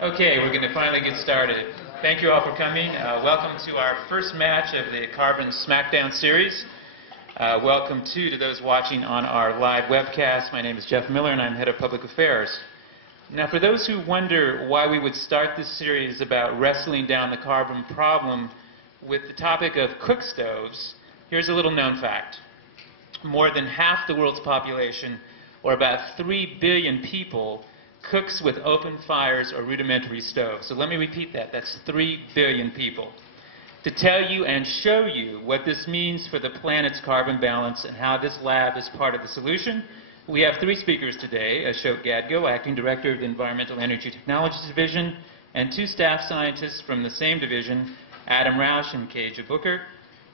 Okay, we're going to finally get started. Thank you all for coming. Welcome to our first match of the Carbon Smackdown series. Welcome too to those watching on our live webcast. My name is Jeff Miller and I'm Head of Public Affairs. Now, for those who wonder why we would start this series about wrestling down the carbon problem with the topic of cookstoves, here's a little known fact. More than half the world's population, or about 3 billion people, cooks with open fires or rudimentary stoves. So let me repeat that. That's 3 billion people. To tell you and show you what this means for the planet's carbon balance and how this lab is part of the solution, we have 3 speakers today: Ashok Gadgil, Acting Director of the Environmental Energy Technologies Division, and 2 staff scientists from the same division, Adam Rausch and Kayje Booker.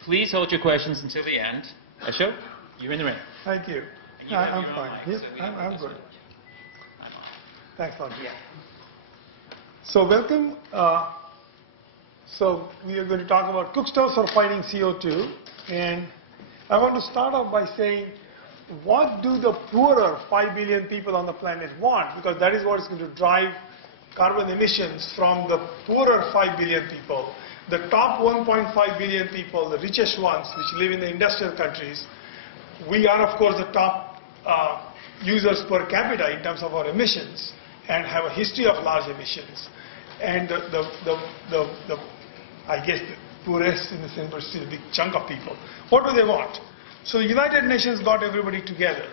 Please hold your questions until the end. Ashok, you're in the ring. Thank you. I'm fine. Yes, I'm good. Thanks, Lord. Yeah. So welcome. So we are going to talk about cookstoves for fighting CO2. And I want to start off by saying, what do the poorer 5 billion people on the planet want? Because that is what is going to drive carbon emissions from the poorer 5 billion people. The top 1.5 billion people, the richest ones, which live in the industrial countries, we are, of course, the top users per capita in terms of our emissions, and have a history of large emissions. And I guess the poorest in the sense, but still a big chunk of people. What do they want? So the United Nations got everybody together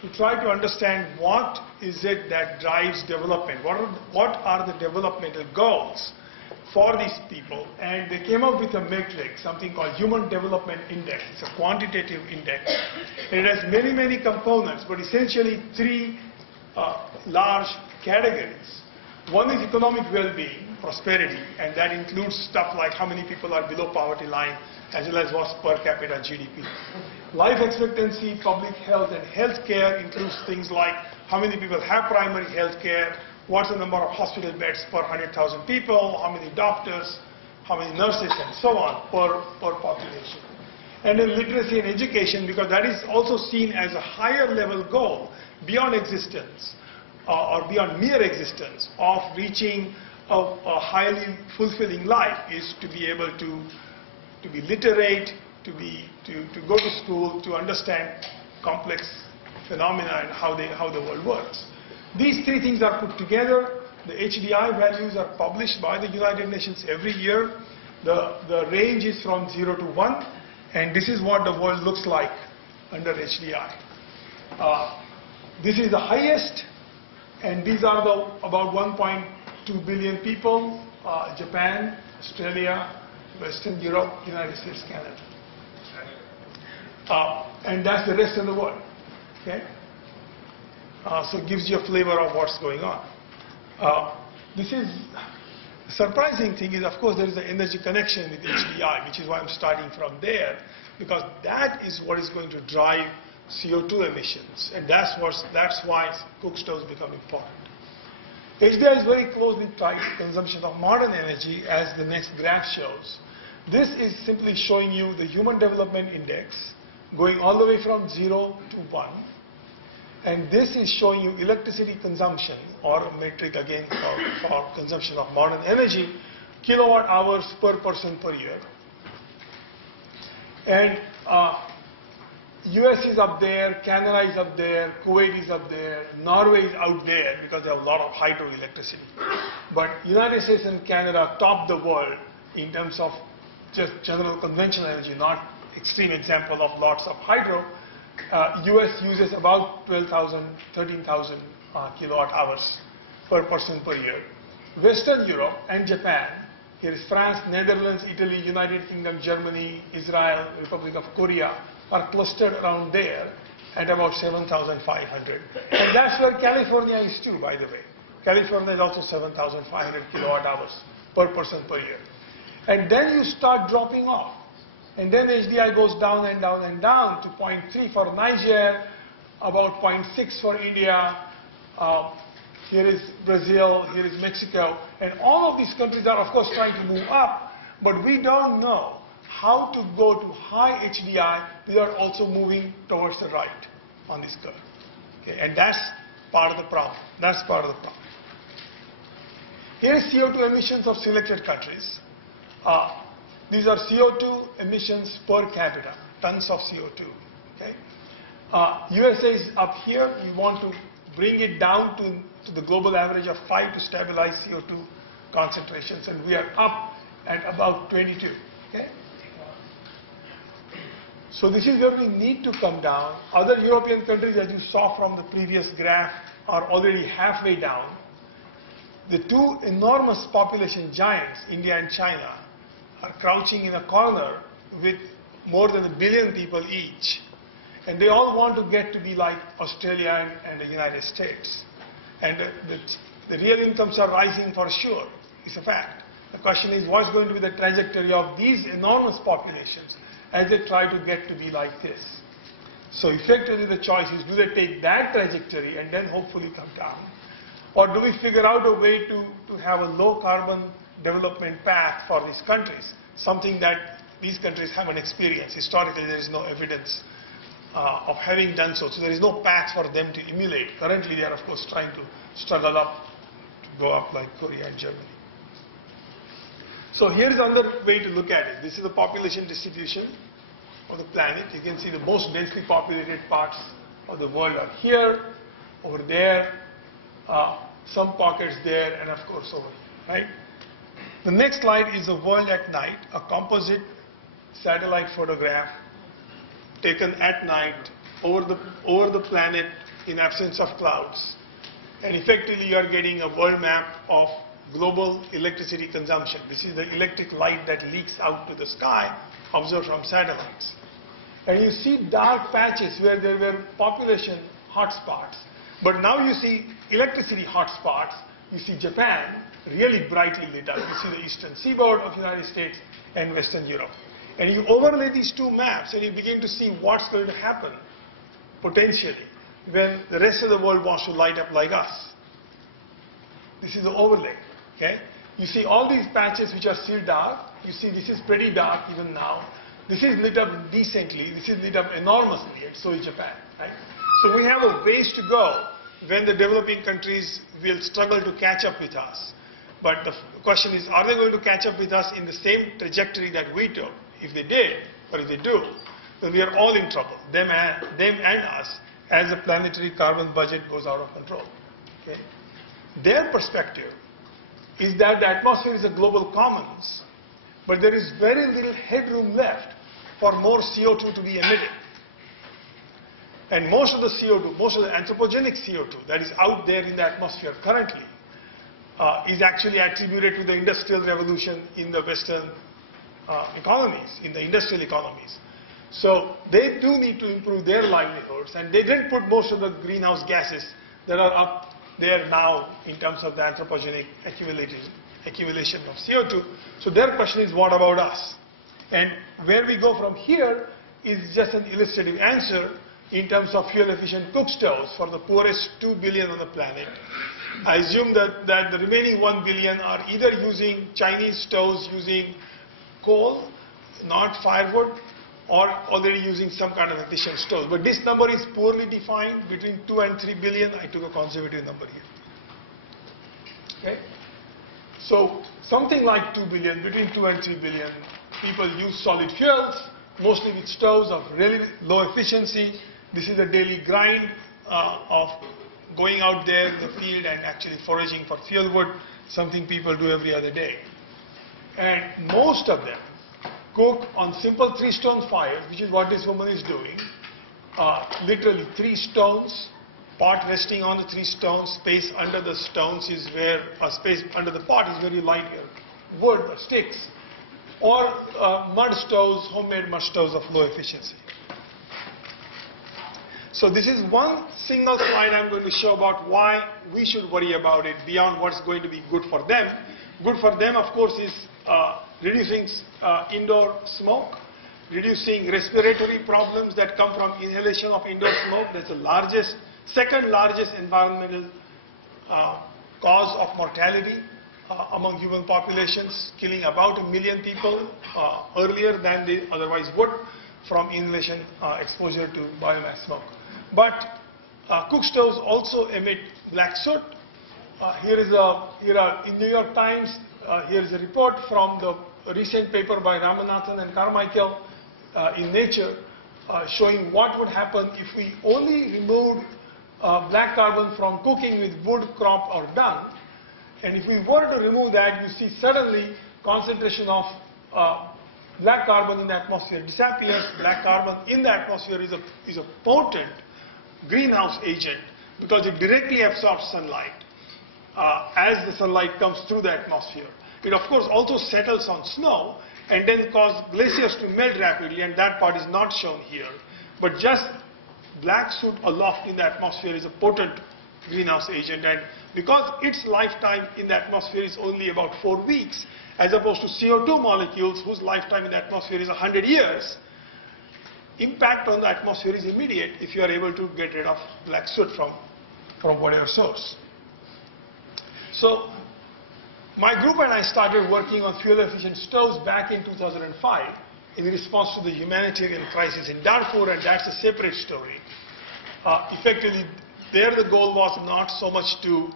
to try to understand what is it that drives development. What are the developmental goals for these people? And they came up with a metric, something called Human Development Index. It's a quantitative index. It has many, many components, but essentially 3 large categories. One is economic well-being, prosperity, and that includes stuff like how many people are below poverty line, as well as what's per capita GDP. Life expectancy, public health, and health care includes things like how many people have primary health care, what's the number of hospital beds per 100,000 people, how many doctors, how many nurses, and so on per population. And then literacy and education, because that is also seen as a higher level goal beyond existence, or beyond mere existence, of reaching a highly fulfilling life, is to be able to be literate, to go to school, to understand complex phenomena and how the world works. These 3 things are put together. The HDI values are published by the United Nations every year. The range is from 0 to 1, and this is what the world looks like under HDI. This is the highest, and these are the about 1.2 billion people: Japan, Australia, Western Europe, United States, Canada. And that's the rest of the world. Okay? So it gives you a flavor of what's going on. This is the surprising thing is, of course, there is an energy connection with HDI, which is why I'm starting from there, because that is what is going to drive CO2 emissions, and that's why cookstoves become important. HDI is very closely tied to consumption of modern energy, as the next graph shows. This is simply showing you the Human Development Index going all the way from 0 to 1. And this is showing you electricity consumption, or a metric again for consumption of modern energy, kilowatt hours per person per year. And US is up there, Canada is up there, Kuwait is up there, Norway is out there because they have a lot of hydroelectricity. But United States and Canada top the world in terms of just general conventional energy, not extreme example of lots of hydro. US uses about 12,000, 13,000 kilowatt hours per person per year. Western Europe and Japan, here is France, Netherlands, Italy, United Kingdom, Germany, Israel, Republic of Korea, are clustered around there at about 7,500. And that's where California is too, by the way. California is also 7,500 kilowatt hours per person per year. And then you start dropping off. And then HDI goes down and down and down to 0.3 for Niger, about 0.6 for India. Here is Brazil, here is Mexico. And all of these countries are, of course, trying to move up, but we don't know how to go to high HDI without also moving towards the right on this curve. Okay? And that's part of the problem. That's part of the problem. Here is CO2 emissions of selected countries. These are CO2 emissions per capita, tons of CO2. Okay? USA is up here. You want to bring it down to the global average of 5 to stabilize CO2 concentrations, and we are up at about 22. Okay? So this is where we need to come down. Other European countries, as you saw from the previous graph, are already halfway down. The two enormous population giants, India and China, are crouching in a corner with more than 1 billion people each. And they all want to get to be like Australia and the United States. And the real incomes are rising for sure. It's a fact. The question is, what's going to be the trajectory of these enormous populations as they try to get to be like this? So effectively the choice is, do they take that trajectory and then hopefully come down? Or do we figure out a way to have a low carbon development path for these countries? Something that these countries haven't experienced. Historically, there is no evidence of having done so. So there is no path for them to emulate. Currently, they are, of course, trying to struggle up, to go up like Korea and Germany. So here is another way to look at it. This is the population distribution of the planet. You can see the most densely populated parts of the world are here, over there, some pockets there, and of course over here, right? The next slide is the world at night, a composite satellite photograph taken at night over the planet in absence of clouds. And effectively you are getting a world map of global electricity consumption. This is the electric light that leaks out to the sky, observed from satellites. And you see dark patches where there were population hotspots. But now you see electricity hotspots. You see Japan really brightly lit up. You see the eastern seaboard of the United States and Western Europe. And you overlay these two maps and you begin to see what's going to happen potentially when the rest of the world wants to light up like us. This is the overlay. Okay? You see all these patches which are still dark. You see this is pretty dark even now. This is lit up decently. This is lit up enormously, and so is Japan. Right? So we have a ways to go when the developing countries will struggle to catch up with us. But the question is, are they going to catch up with us in the same trajectory that we took? If they did, or if they do, then we are all in trouble, them and us, as the planetary carbon budget goes out of control. Okay? Their perspective is that the atmosphere is a global commons, but there is very little headroom left for more CO2 to be emitted. And most of the CO2, most of the anthropogenic CO2 that is out there in the atmosphere currently is actually attributed to the industrial revolution in the Western economies, in the industrial economies. So they do need to improve their livelihoods, and they didn't put most of the greenhouse gases that are up there now in terms of the anthropogenic accumulation of CO2. So their question is, what about us? And where we go from here is just an illustrative answer in terms of fuel-efficient cookstoves for the poorest 2 billion on the planet. I assume that the remaining 1 billion are either using Chinese stoves using coal, not firewood, or already using some kind of efficient stoves. But this number is poorly defined, between 2 and 3 billion. I took a conservative number here. Okay? So something like 2 billion, between 2 and 3 billion people use solid fuels, mostly with stoves of really low efficiency. This is a daily grind of going out there in the field and actually foraging for fuel wood, something people do every other day. And most of them cook on simple 3-stone fires, which is what this woman is doing. Literally 3 stones, pot resting on the 3 stones, space under the stones is where, space under the pot is where you light your wood or sticks. Or mud stoves, homemade mud stoves of low efficiency. So this is one single slide I'm going to show about why we should worry about it beyond what's going to be good for them. Good for them, of course, is reducing indoor smoke, reducing respiratory problems that come from inhalation of indoor smoke. That's the second largest environmental cause of mortality among human populations, killing about 1 million people earlier than they otherwise would from inhalation exposure to biomass smoke. But cookstoves also emit black soot, in New York Times, here is a report from the recent paper by Ramanathan and Carmichael in Nature, showing what would happen if we only removed black carbon from cooking with wood, crop or dung. And if we were to remove that, you see suddenly concentration of black carbon in the atmosphere disappears. Black carbon in the atmosphere is a potent greenhouse agent because it directly absorbs sunlight as the sunlight comes through the atmosphere. It of course also settles on snow and then causes glaciers to melt rapidly, and that part is not shown here. But just black soot aloft in the atmosphere is a potent greenhouse agent, and because its lifetime in the atmosphere is only about 4 weeks, as opposed to CO2 molecules whose lifetime in the atmosphere is 100 years, impact on the atmosphere is immediate if you are able to get rid of black soot from whatever source. So my group and I started working on fuel efficient stoves back in 2005 in response to the humanitarian crisis in Darfur, and that's a separate story. Effectively, there the goal was not so much to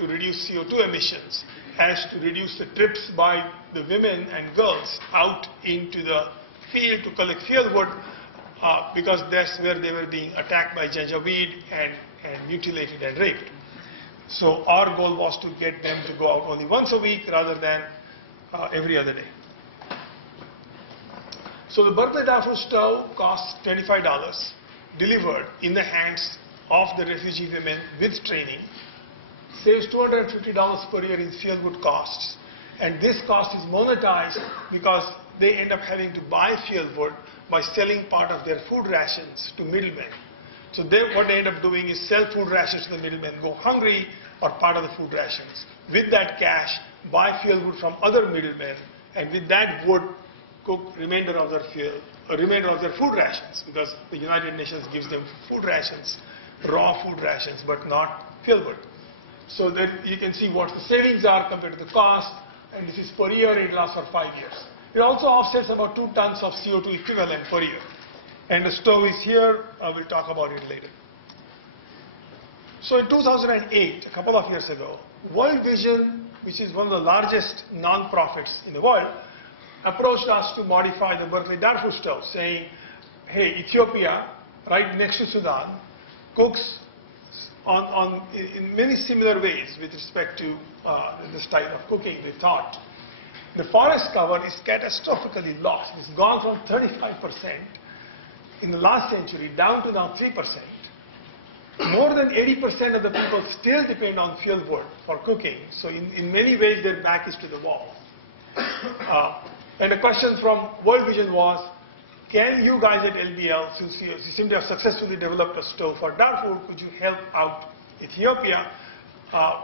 reduce CO2 emissions as to reduce the trips by the women and girls out into the field to collect fieldwood, because that's where they were being attacked by janjaweed and mutilated and raped. So our goal was to get them to go out only once a week rather than every other day. So the Berkeley Darfur stove costs $25, delivered in the hands of the refugee women with training, saves $250 per year in fieldwood costs, and this cost is monetized because they end up having to buy fieldwood by selling part of their food rations to middlemen. So what they end up doing is sell food rations to the middlemen, go hungry or part of the food rations. With that cash, buy fieldwood from other middlemen, and with that wood, cook remainder of their food rations, because the United Nations gives them food rations, raw food rations, but not fieldwood. So that you can see what the savings are compared to the cost, and this is per year. It lasts for 5 years. It also offsets about 2 tons of CO2 equivalent per year. And the stove is here. I will talk about it later. So in 2008, a couple of years ago, World Vision, which is one of the largest non-profits in the world, approached us to modify the Berkeley Darfur stove, saying, hey, Ethiopia, right next to Sudan, cooks in many similar ways with respect to the style of cooking, they thought. The forest cover is catastrophically lost. It's gone from 35% in the last century down to now 3%. More than 80% of the people still depend on fieldwood for cooking. So in many ways their back is to the wall. And the question from World Vision was, can you guys at LBL, since you seem to have successfully developed a stove for Darfur, could you help out Ethiopia?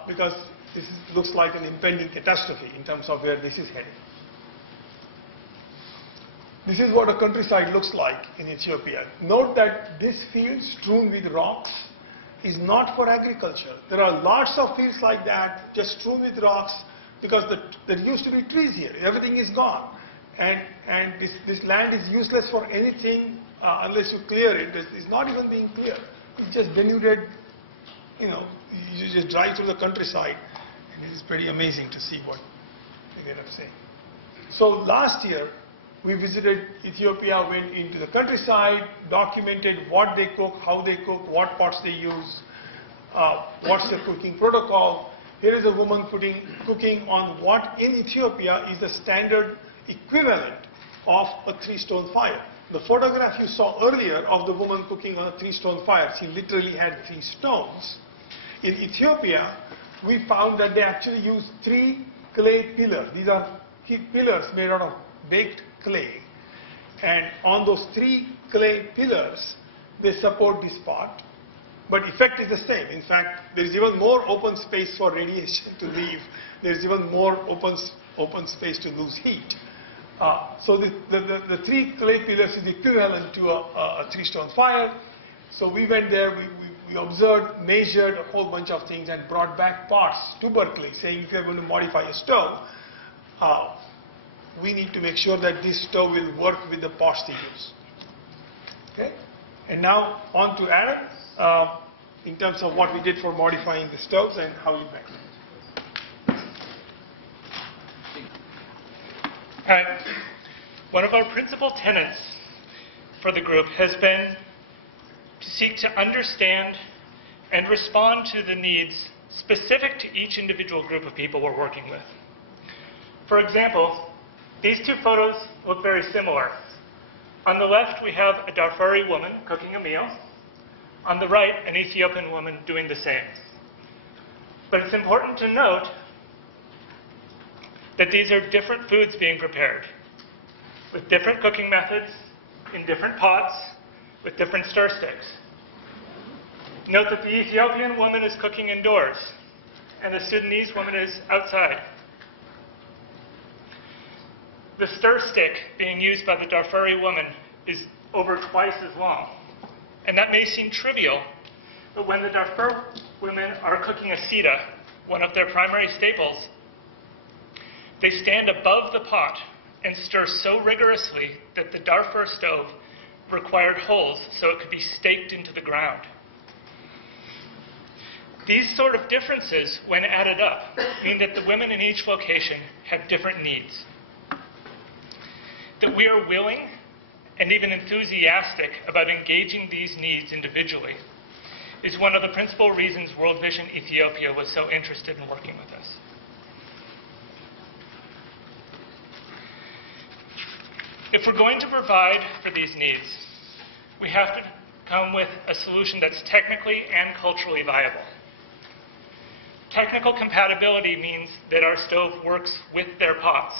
Because this looks like an impending catastrophe in terms of where this is heading. This is what a countryside looks like in Ethiopia. Note that this field strewn with rocks is not for agriculture. There are lots of fields like that, just strewn with rocks, because there used to be trees here. Everything is gone. And this land is useless for anything unless you clear it. It's not even being cleared. It's just denuded. You just drive through the countryside, and it's pretty amazing to see what they end up saying. So last year, we visited Ethiopia, went into the countryside, documented what they cook, how they cook, what pots they use, what's the cooking protocol. Here is a woman cooking on what in Ethiopia is the standard equivalent of a 3-stone fire. The photograph you saw earlier of the woman cooking on a 3-stone fire, she literally had 3 stones. In Ethiopia, we found that they actually use 3 clay pillars. These are pillars made out of baked clay. And on those 3 clay pillars, they support this pot. But effect is the same. In fact, there is even more open space for radiation to leave. There is even more open space to lose heat. So the 3 clay pillars is equivalent to a 3-stone fire. So we went there, we observed, measured a whole bunch of things, and brought back pots to Berkeley, saying if you are going to modify a stove, we need to make sure that this stove will work with the pots they use. Okay? And now on to Adam. in terms of what we did for modifying the stoves and how you make them. All right. One of our principal tenets for the group has been to seek to understand and respond to the needs specific to each individual group of people we're working with. For example, these two photos look very similar. On the left, we have a Darfuri woman cooking a meal. On the right, an Ethiopian woman doing the same. But it's important to note that these are different foods being prepared, with different cooking methods, in different pots, with different stir sticks. Note that the Ethiopian woman is cooking indoors, and the Sudanese woman is outside. The stir stick being used by the Darfuri woman is over twice as long. And that may seem trivial, but when the Darfur women are cooking a sita, one of their primary staples, they stand above the pot and stir so rigorously that the Darfur stove required holes so it could be staked into the ground. These sort of differences, when added up, mean that the women in each location have different needs. That we are willing and even enthusiastic about engaging these needs individually is one of the principal reasons World Vision Ethiopia was so interested in working with us. If we're going to provide for these needs, we have to come with a solution that's technically and culturally viable. Technical compatibility means that our stove works with their pots.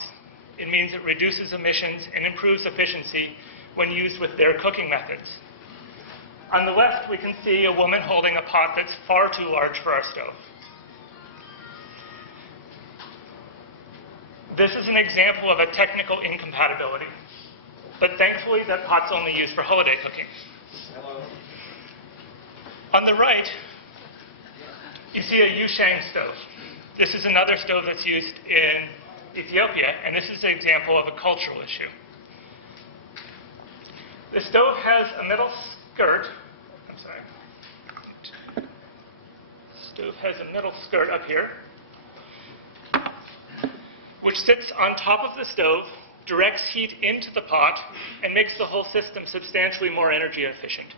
It means it reduces emissions and improves efficiency when used with their cooking methods. On the left, we can see a woman holding a pot that's far too large for our stove. This is an example of a technical incompatibility, but thankfully that pot's only used for holiday cooking. Hello. On the right, you see a Yushang stove. This is another stove that's used in Ethiopia, and this is an example of a cultural issue. The stove has a metal skirt. The stove has a metal skirt up here, which sits on top of the stove, directs heat into the pot, and makes the whole system substantially more energy efficient.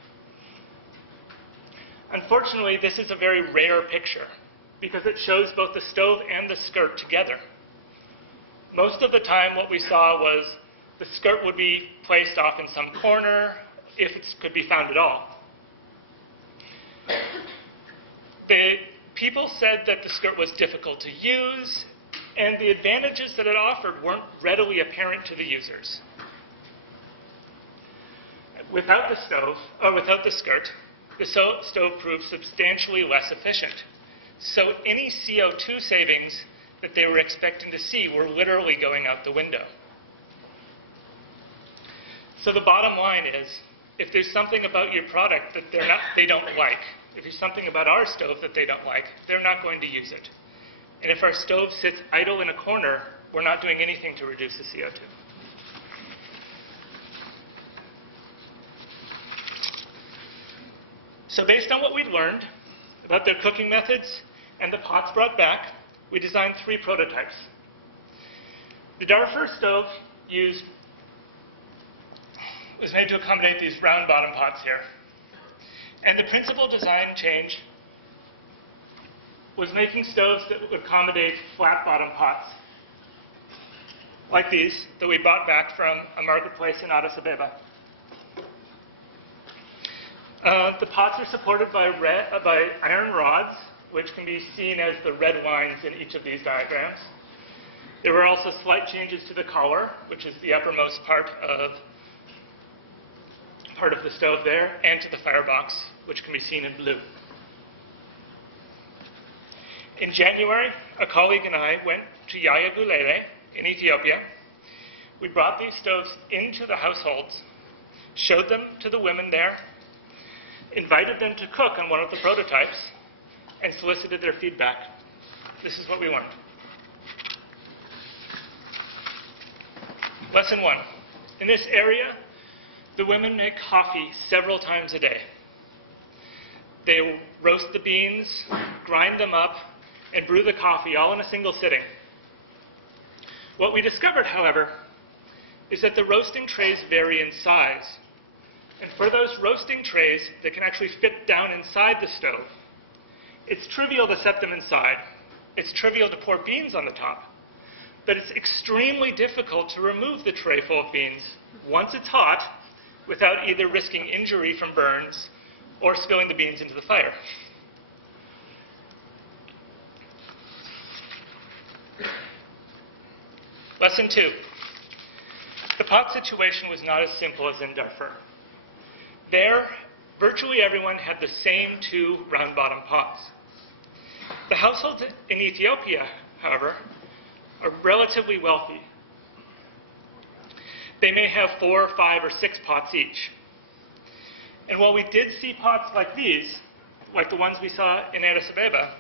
Unfortunately, this is a very rare picture because it shows both the stove and the skirt together. Most of the time what we saw was the skirt would be placed off in some corner, if it could be found at all. The people said that the skirt was difficult to use, and the advantages that it offered weren't readily apparent to the users. Without the skirt, the stove proved substantially less efficient. So any CO2 savings that they were expecting to see were literally going out the window. So the bottom line is, if there's something about your product that they don't like, if there's something about our stove that they don't like, they're not going to use it. And if our stove sits idle in a corner, we're not doing anything to reduce the CO2. So based on what we'd learned about their cooking methods and the pots brought back, we designed 3 prototypes. The Darfur stove was made to accommodate these round bottom pots here. And the principal design change was making stoves that would accommodate flat bottom pots, like these that we bought back from a marketplace in Addis Ababa. The pots are supported by iron rods, which can be seen as the red lines in each of these diagrams. There were also slight changes to the collar, which is the uppermost part of the stove there, and to the firebox, which can be seen in blue. In January, a colleague and I went to Kayje Booker in Ethiopia. We brought these stoves into the households, showed them to the women there, invited them to cook on one of the prototypes, and solicited their feedback. This is what we learned. Lesson 1. In this area, the women make coffee several times a day. They will roast the beans, grind them up, and brew the coffee all in a single sitting. What we discovered, however, is that the roasting trays vary in size. And for those roasting trays that can actually fit down inside the stove, it's trivial to set them inside. It's trivial to pour beans on the top. But it's extremely difficult to remove the tray full of beans once it's hot without either risking injury from burns or spilling the beans into the fire. Lesson 2. The pot situation was not as simple as in Darfur. There, virtually everyone had the same 2 round-bottom pots. The households in Ethiopia, however, are relatively wealthy. They may have 4, 5, or 6 pots each. And while we did see pots like these, like the ones we saw in Addis Ababa,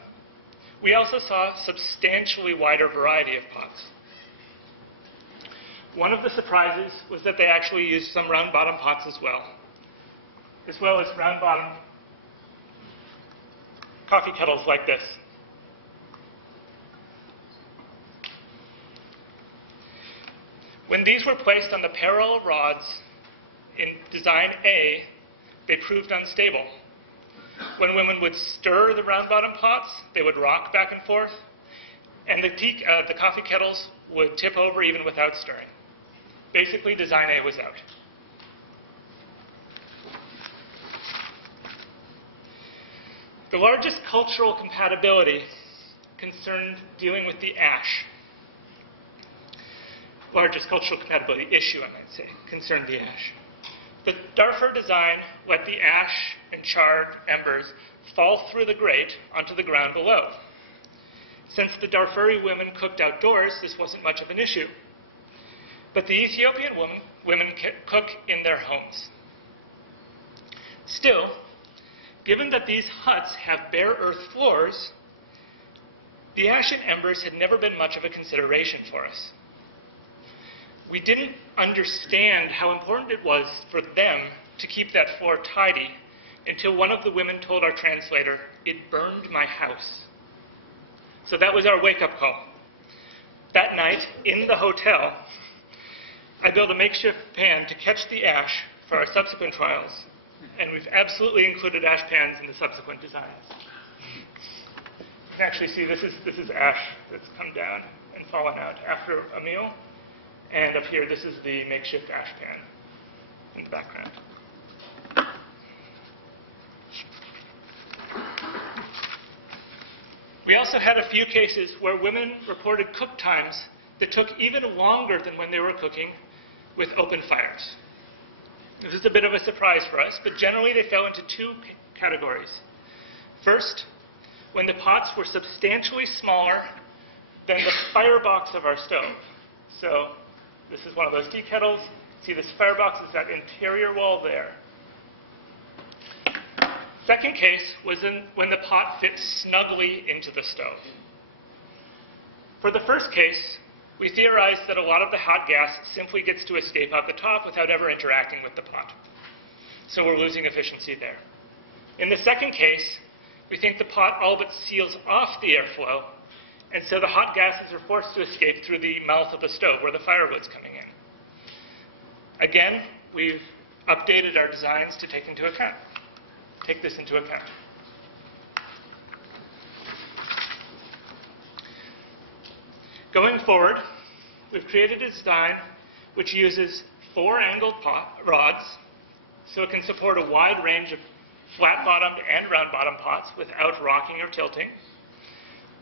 we also saw a substantially wider variety of pots. One of the surprises was that they actually used some round-bottom pots as well as round-bottom coffee kettles like this. When these were placed on the parallel rods in design A, they proved unstable. When women would stir the round-bottom pots, they would rock back and forth, and the coffee kettles would tip over even without stirring. Basically, design A was out. The largest cultural compatibility concerned dealing with the ash. Largest cultural compatibility issue, I might say, concerned the ash. The Darfur design let the ash and charred embers fall through the grate onto the ground below. Since the Darfuri women cooked outdoors, this wasn't much of an issue. But the Ethiopian women cook in their homes. Still, given that these huts have bare earth floors, the ash and embers had never been much of a consideration for us. We didn't understand how important it was for them to keep that floor tidy until one of the women told our translator, "It burned my house." So that was our wake-up call. That night, in the hotel, I built a makeshift pan to catch the ash for our subsequent trials, and we've absolutely included ash pans in the subsequent designs. You can actually see this is ash that's come down and fallen out after a meal. And up here, this is the makeshift ash pan in the background. We also had a few cases where women reported cook times that took even longer than when they were cooking with open fires. This is a bit of a surprise for us, but generally they fell into 2 categories. First, when the pots were substantially smaller than the firebox of our stove. So this is one of those tea kettles. See, this firebox is that interior wall there. Second case was when the pot fit snugly into the stove. For the first case, we theorized that a lot of the hot gas simply gets to escape out the top without ever interacting with the pot. So we're losing efficiency there. In the second case, we think the pot all but seals off the airflow, and so the hot gases are forced to escape through the mouth of the stove where the firewood's coming in. Again, we've updated our designs to take this into account. Going forward, we've created a design which uses 4 angled rods so it can support a wide range of flat-bottomed and round-bottom pots without rocking or tilting.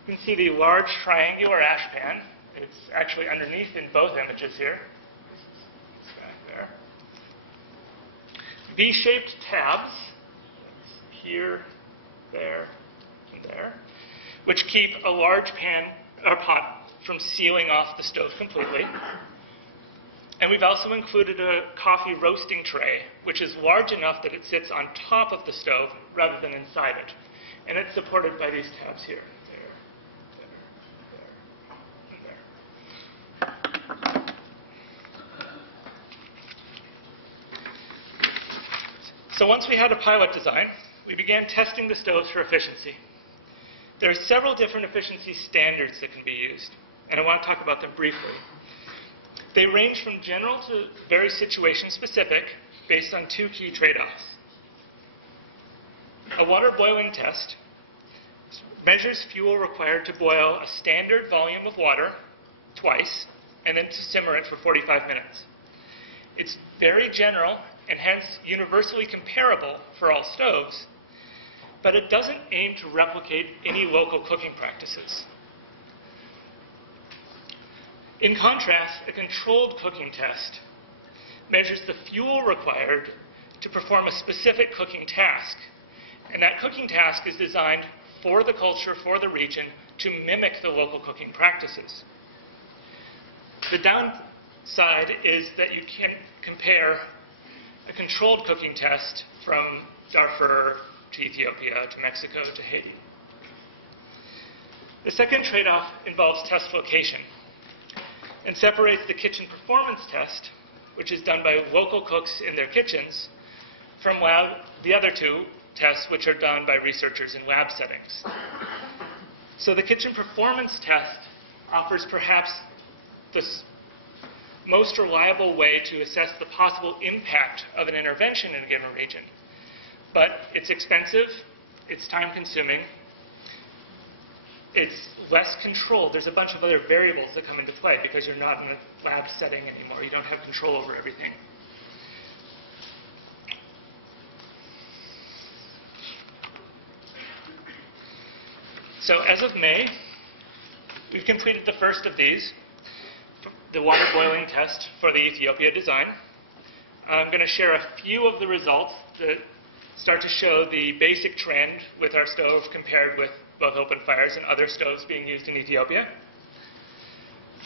You can see the large triangular ash pan. It's actually underneath in both images here. It's back there. V-shaped tabs, here, there, and there, which keep a large pan or pot from sealing off the stove completely. And we've also included a coffee roasting tray, which is large enough that it sits on top of the stove rather than inside it. And it's supported by these tabs here. So once we had a pilot design, we began testing the stoves for efficiency. There are several different efficiency standards that can be used, and I want to talk about them briefly. They range from general to very situation-specific based on two key trade-offs. A water boiling test measures fuel required to boil a standard volume of water twice and then to simmer it for 45 minutes. It's very general and hence universally comparable for all stoves, but it doesn't aim to replicate any local cooking practices. In contrast, a controlled cooking test measures the fuel required to perform a specific cooking task, and that cooking task is designed for the culture, for the region, to mimic the local cooking practices. The downside is that you can't compare a controlled cooking test from Darfur to Ethiopia to Mexico to Haiti. The second trade-off involves test location and separates the kitchen performance test, which is done by local cooks in their kitchens, from the other two tests, which are done by researchers in lab settings. So the kitchen performance test offers perhaps the most reliable way to assess the possible impact of an intervention in a given region. But it's expensive, it's time-consuming, it's less controlled. There's a bunch of other variables that come into play because you're not in a lab setting anymore. You don't have control over everything. So as of May, we've completed the first of these, the water boiling test for the Ethiopia design. I'm going to share a few of the results that start to show the basic trend with our stove compared with both open fires and other stoves being used in Ethiopia.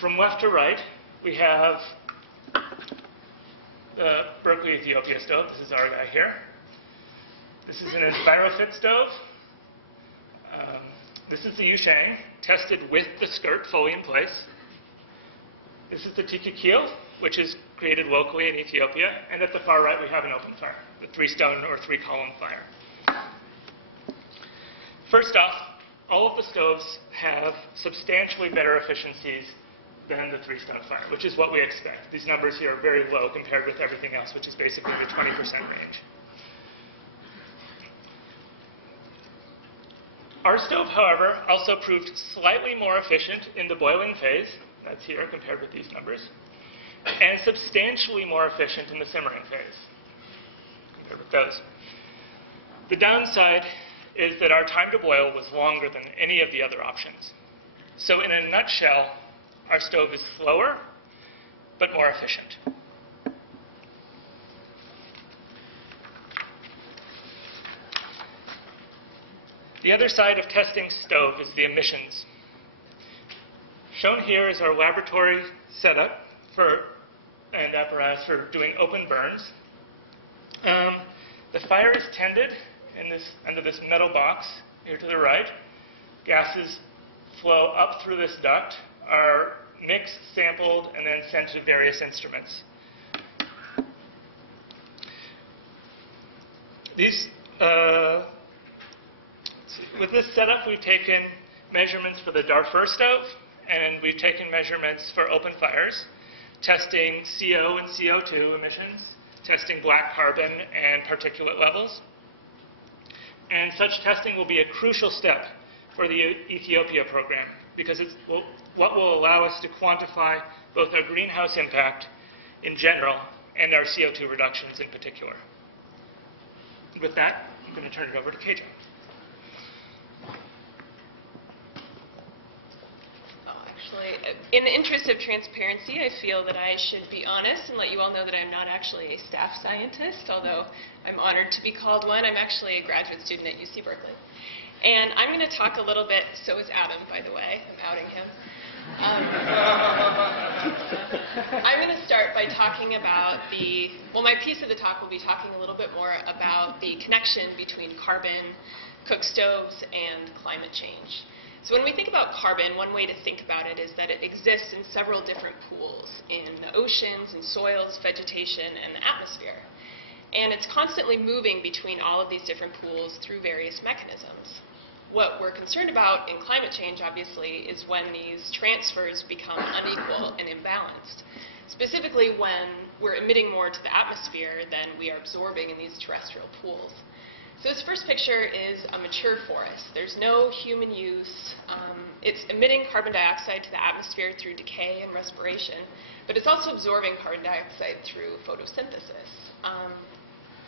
From left to right, we have the Berkeley Ethiopia stove. This is our guy here. This is an EnviroFit stove. This is the Yusheng, tested with the skirt fully in place. This is the Tikikil, which is created locally in Ethiopia. And at the far right, we have an open fire, the 3-stone or 3-column fire. First off, all of the stoves have substantially better efficiencies than the 3-stone fire, which is what we expect. These numbers here are very low compared with everything else, which is basically the 20% range. Our stove, however, also proved slightly more efficient in the boiling phase, that's here compared with these numbers, and substantially more efficient in the simmering phase compared with those. The downside is that our time to boil was longer than any of the other options. So in a nutshell, our stove is slower, but more efficient. The other side of testing stove is the emissions. Shown here is our laboratory setup and apparatus for doing open burns. The fire is tended under this metal box here to the right. Gases flow up through this duct, are mixed, sampled, and then sent to various instruments. With this setup, we've taken measurements for the Darfur stove, and we've taken measurements for open fires, testing CO and CO2 emissions, testing black carbon and particulate levels. And such testing will be a crucial step for the Ethiopia program because it's what will allow us to quantify both our greenhouse impact in general and our CO2 reductions in particular. With that, I'm going to turn it over to Kayje. In the interest of transparency, I feel that I should be honest and let you all know that I'm not actually a staff scientist, although I'm honored to be called one. I'm actually a graduate student at UC Berkeley. And I'm going to talk a little bit, so is Adam, by the way. I'm outing him. I'm going to start by talking about my piece of the talk will be talking a little bit more about the connection between carbon, cook stoves, and climate change. So when we think about carbon, one way to think about it is that it exists in several different pools in the oceans and soils, vegetation, and the atmosphere. And it's constantly moving between all of these different pools through various mechanisms. What we're concerned about in climate change, obviously, is when these transfers become unequal and imbalanced. Specifically when we're emitting more to the atmosphere than we are absorbing in these terrestrial pools. So this first picture is a mature forest. There's no human use. It's emitting carbon dioxide to the atmosphere through decay and respiration, but it's also absorbing carbon dioxide through photosynthesis.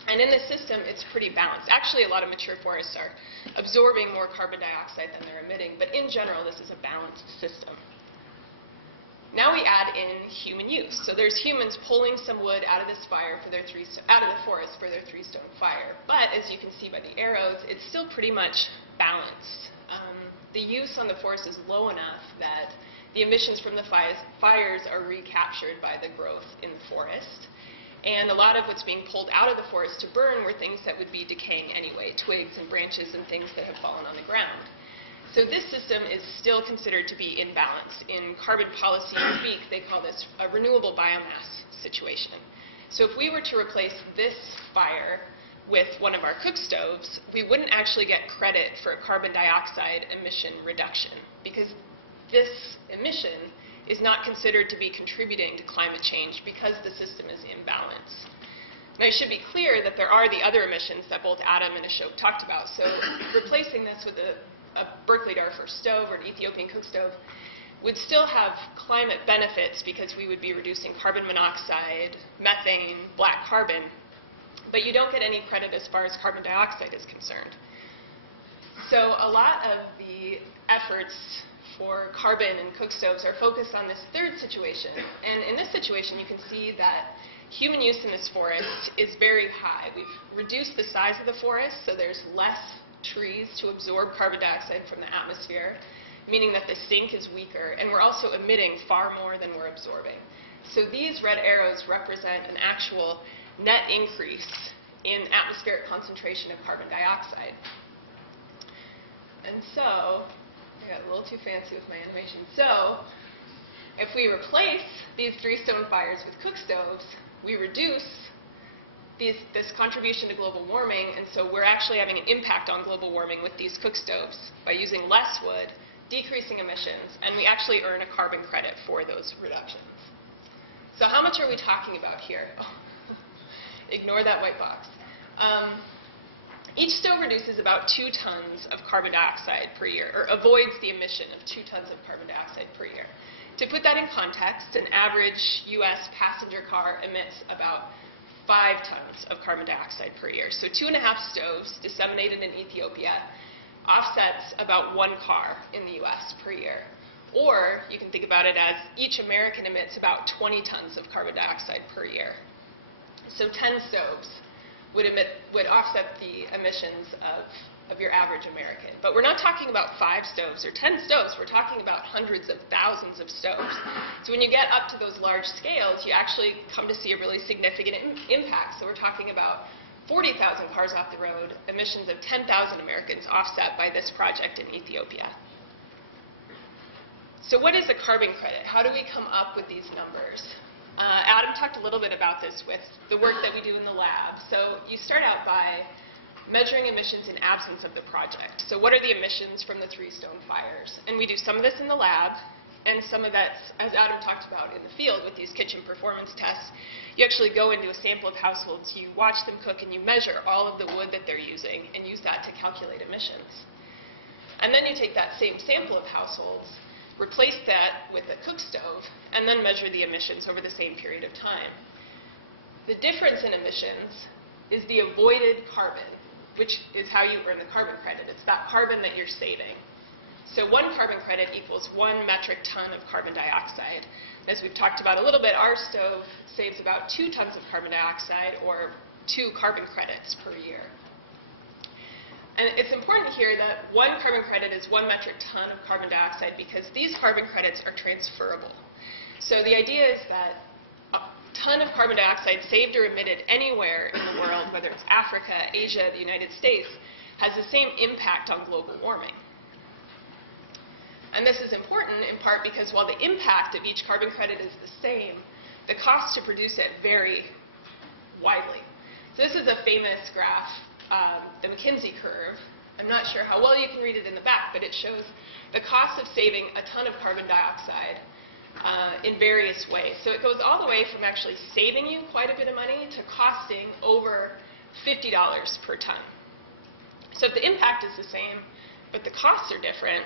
And in this system, it's pretty balanced. Actually, a lot of mature forests are absorbing more carbon dioxide than they're emitting, but in general, this is a balanced system. Now we add in human use. So there's humans pulling some wood out of this fire for their out of the forest for their three-stone fire. But as you can see by the arrows, it's still pretty much balanced. The use on the forest is low enough that the emissions from the fires are recaptured by the growth in the forest. And a lot of what's being pulled out of the forest to burn were things that would be decaying anyway, twigs and branches and things that have fallen on the ground. So this system is still considered to be in balance. In carbon policy speak, they call this a renewable biomass situation. So if we were to replace this fire with one of our cookstoves, we wouldn't actually get credit for carbon dioxide emission reduction because this emission is not considered to be contributing to climate change because the system is in balance. And I should be clear that there are the other emissions that both Adam and Ashok talked about. So replacing this with a Berkeley Darfur stove or an Ethiopian cookstove would still have climate benefits because we would be reducing carbon monoxide, methane, black carbon, but you don't get any credit as far as carbon dioxide is concerned. So a lot of the efforts for carbon and cookstoves are focused on this third situation. And in this situation, you can see that human use in this forest is very high. We've reduced the size of the forest, so there's less trees to absorb carbon dioxide from the atmosphere, meaning that the sink is weaker, and we're also emitting far more than we're absorbing. So these red arrows represent an actual net increase in atmospheric concentration of carbon dioxide. And so, I got a little too fancy with my animation. So, if we replace these three-stone fires with cookstoves, we reduce this contribution to global warming, and so we're actually having an impact on global warming with these cookstoves by using less wood, decreasing emissions, and we actually earn a carbon credit for those reductions. So how much are we talking about here? Ignore that white box. Each stove reduces about 2 tons of carbon dioxide per year, or avoids the emission of 2 tons of carbon dioxide per year. To put that in context, an average US passenger car emits about 5 tons of carbon dioxide per year. So 2.5 stoves disseminated in Ethiopia offsets about 1 car in the US per year. Or you can think about it as each American emits about 20 tons of carbon dioxide per year. So 10 stoves would offset the emissions of your average American. But we're not talking about 5 stoves or 10 stoves. We're talking about hundreds of thousands of stoves. So when you get up to those large scales, you actually come to see a really significant impact. So we're talking about 40,000 cars off the road, emissions of 10,000 Americans offset by this project in Ethiopia. So what is a carbon credit? How do we come up with these numbers? Adam talked a little bit about this with the work that we do in the lab. So you start out by measuring emissions in absence of the project. So what are the emissions from the three-stone fires? And we do some of this in the lab, and some of that's, as Adam talked about, in the field with these kitchen performance tests. You actually go into a sample of households, you watch them cook, and you measure all of the wood that they're using and use that to calculate emissions. And then you take that same sample of households, replace that with a cook stove, and then measure the emissions over the same period of time. The difference in emissions is the avoided carbon, which is how you earn the carbon credit. It's that carbon that you're saving. So 1 carbon credit equals 1 metric ton of carbon dioxide. As we've talked about a little bit, our stove saves about 2 tons of carbon dioxide, or 2 carbon credits per year. And it's important here that 1 carbon credit is 1 metric ton of carbon dioxide because these carbon credits are transferable. So the idea is that a ton of carbon dioxide saved or emitted anywhere in the world, whether it's Africa, Asia, the United States, has the same impact on global warming. And this is important in part because while the impact of each carbon credit is the same, the costs to produce it vary widely. So this is a famous graph, the McKinsey curve. I'm not sure how well you can read it in the back, but it shows the cost of saving a ton of carbon dioxide in various ways. So it goes all the way from actually saving you quite a bit of money to costing over $50 per ton. So if the impact is the same, but the costs are different,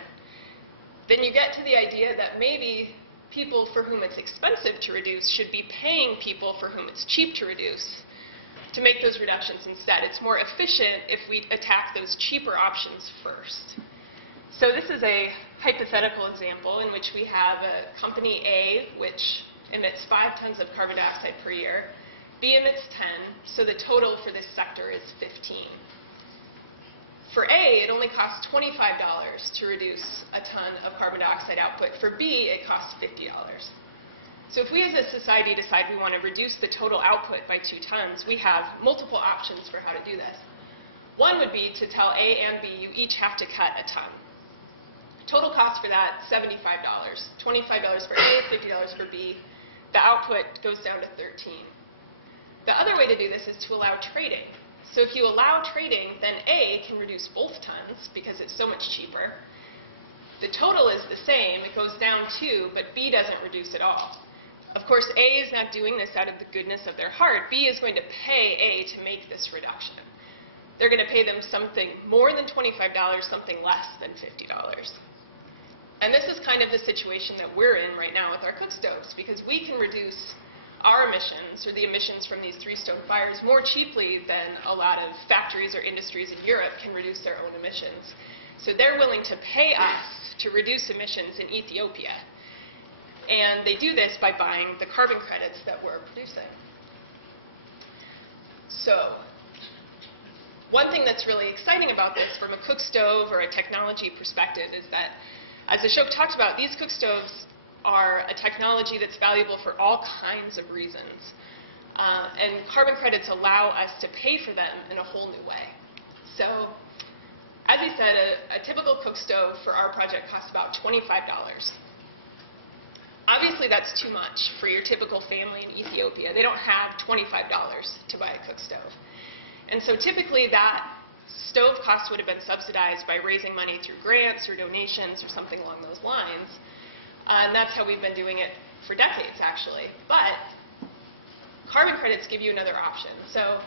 then you get to the idea that maybe people for whom it's expensive to reduce should be paying people for whom it's cheap to reduce to make those reductions instead. It's more efficient if we attack those cheaper options first. So this is a hypothetical example in which we have a company A, which emits 5 tons of carbon dioxide per year. B emits 10, so the total for this sector is 15. For A, it only costs $25 to reduce a ton of carbon dioxide output. For B, it costs $50. So if we as a society decide we want to reduce the total output by 2 tons, we have multiple options for how to do this. One would be to tell A and B, you each have to cut a ton. Total cost for that, $75. $25 for A, $50 for B. The output goes down to 13. The other way to do this is to allow trading. So if you allow trading, then A can reduce both tons because it's so much cheaper. The total is the same, it goes down 2, but B doesn't reduce at all. Of course, A is not doing this out of the goodness of their heart. B is going to pay A to make this reduction. They're going to pay them something more than $25, something less than $50. And this is kind of the situation that we're in right now with our Cookstoves, because we can reduce our emissions, or the emissions from these 3-stove fires, more cheaply than a lot of factories or industries in Europe can reduce their own emissions. So they're willing to pay us to reduce emissions in Ethiopia. And they do this by buying the carbon credits that we're producing. So one thing that's really exciting about this from a cookstove or a technology perspective is that, as Ashok talked about, these cookstoves are a technology that's valuable for all kinds of reasons. And carbon credits allow us to pay for them in a whole new way. So, as he said, a typical cookstove for our project costs about $25. Obviously, that's too much for your typical family in Ethiopia. They don't have $25 to buy a cookstove. And so typically that stove cost would have been subsidized by raising money through grants or donations or something along those lines. And that's how we've been doing it for decades, actually. But carbon credits give you another option. So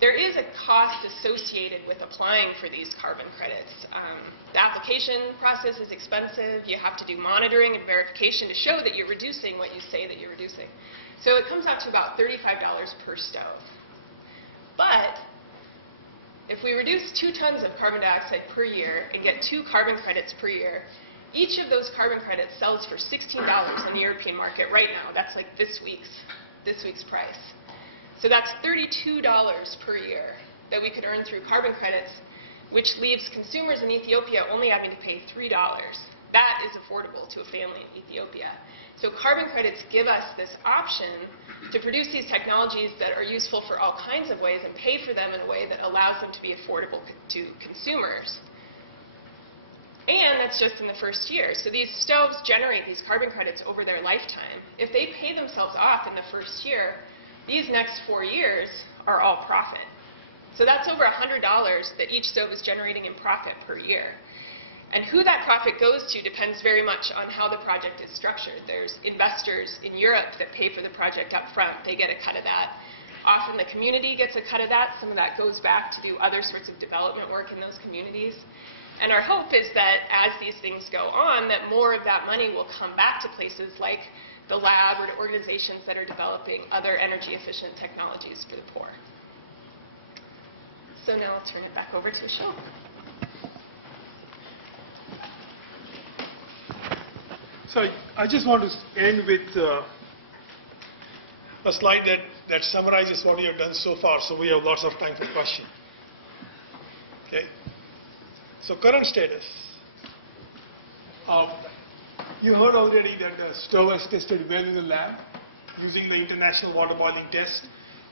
there is a cost associated with applying for these carbon credits. The application process is expensive. You have to do monitoring and verification to show that you're reducing what you say that you're reducing. So it comes out to about $35 per stove. But if we reduce 2 tons of carbon dioxide per year and get 2 carbon credits per year, each of those carbon credits sells for $16 on the European market right now. That's like this week's price. So that's $32 per year that we could earn through carbon credits, which leaves consumers in Ethiopia only having to pay $3. That is affordable to a family in Ethiopia. So carbon credits give us this option to produce these technologies that are useful for all kinds of ways and pay for them in a way that allows them to be affordable to consumers. And that's just in the first year. So these stoves generate these carbon credits over their lifetime. If they pay themselves off in the first year, these next 4 years are all profit. So that's over $100 that each stove is generating in profit per year. And who that profit goes to depends very much on how the project is structured. There's investors in Europe that pay for the project up front. They get a cut of that. Often the community gets a cut of that. Some of that goes back to do other sorts of development work in those communities. And our hope is that as these things go on, that more of that money will come back to places like the lab or to organizations that are developing other energy-efficient technologies for the poor. So now I'll turn it back over to Ashok. So I just want to end with a slide that summarizes what we have done so far, so we have lots of time for questions. Okay. So current status. You heard already that the stove was tested well in the lab using the international water boiling test.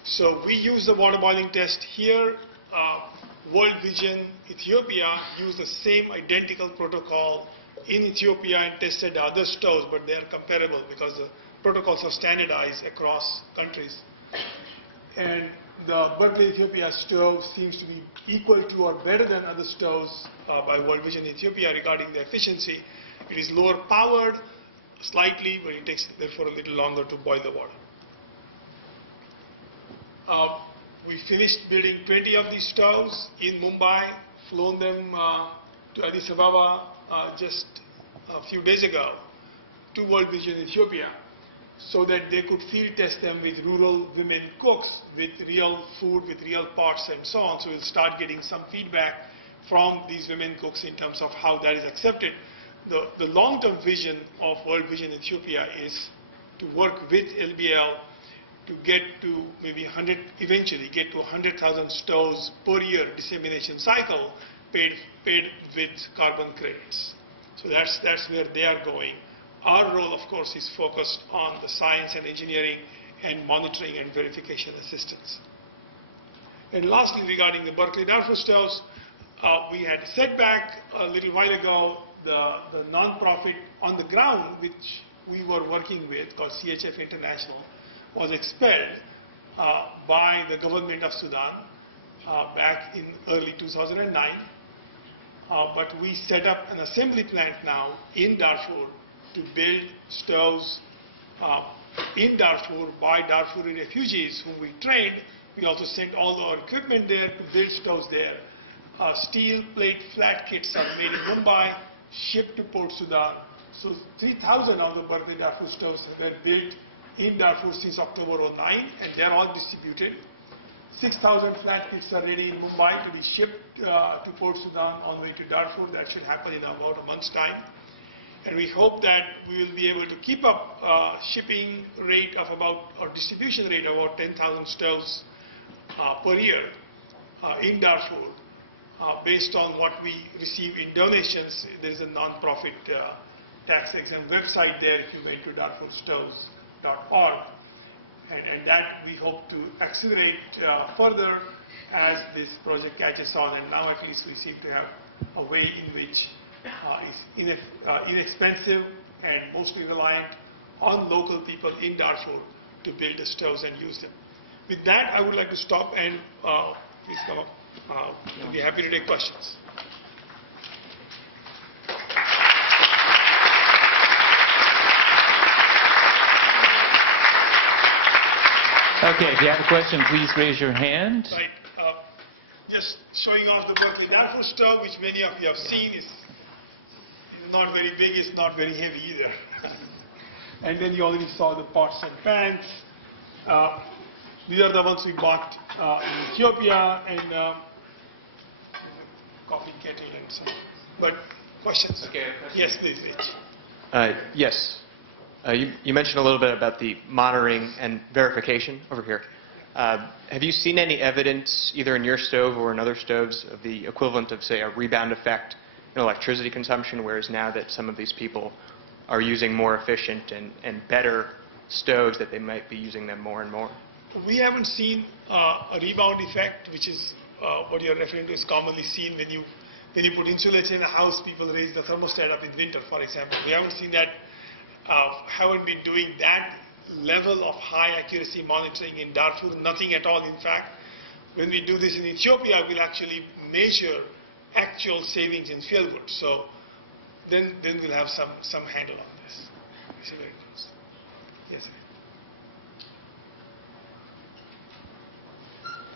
So we use the water boiling test here. World Vision Ethiopia used the same identical protocol in Ethiopia and tested the other stoves, but they are comparable because the protocols are standardized across countries. And the Berkeley Ethiopia stove seems to be equal to or better than other stoves by World Vision Ethiopia regarding the efficiency. It is lower powered slightly, but it takes therefore a little longer to boil the water. We finished building 20 of these stoves in Mumbai, flown them to Addis Ababa just a few days ago to World Vision Ethiopia, so that they could field test them with rural women cooks with real food, with real pots and so on. So we'll start getting some feedback from these women cooks in terms of how that is accepted. The long-term vision of World Vision Ethiopia is to work with LBL to get to maybe eventually get to 100,000 stoves per year dissemination cycle paid with carbon credits. So that's where they are going. Our role, of course, is focused on the science and engineering and monitoring and verification assistance. And lastly, regarding the Berkeley Darfur stoves, we had a setback a little while ago. The non-profit on the ground, which we were working with, called CHF International, was expelled by the government of Sudan back in early 2009. But we set up an assembly plant now in Darfur to build stoves in Darfur by Darfuri refugees whom we trained. We also sent all our equipment there to build stoves there. Steel plate flat kits are made in Mumbai, shipped to Port Sudan. So 3,000 of the Berkeley Darfur stoves were built in Darfur since October 2009, and they are all distributed. 6,000 flat kits are ready in Mumbai to be shipped to Port Sudan on the way to Darfur. That should happen in about a month's time. And we hope that we will be able to keep up shipping rate of about, or distribution rate of about 10,000 stoves per year in Darfur based on what we receive in donations. There is a non-profit tax-exempt website there if you go into darfurstoves.org. And that we hope to accelerate further as this project catches on. And now at least we seem to have a way in which is inexpensive and mostly reliant on local people in Darfur to build the stoves and use them. With that, I would like to stop and please come up. I'll be happy to take questions. Okay, if you have a question, please raise your hand. Right. Just showing off the Berkeley Darfur stove, which many of you have seen, is not very big, it's not very heavy either. And then you already saw the pots and pans. These are the ones we bought in Ethiopia, and coffee kettle and so on. But questions? Okay. Yes, please, Rich. Yes. You mentioned a little bit about the monitoring and verification over here. Have you seen any evidence, either in your stove or in other stoves, of the equivalent of, say, a rebound effect in electricity consumption, whereas now that some of these people are using more efficient and better stoves, that they might be using them more and more? We haven't seen a rebound effect, which is what you're referring to is commonly seen when you put insulation in a house, people raise the thermostat up in winter, for example. We haven't seen that. Haven't been doing that level of high accuracy monitoring in Darfur, nothing at all. In fact, when we do this in Ethiopia, we'll actually measure actual savings in fuel goods. So then we'll have some handle on this. See where it goes. Yes, sir.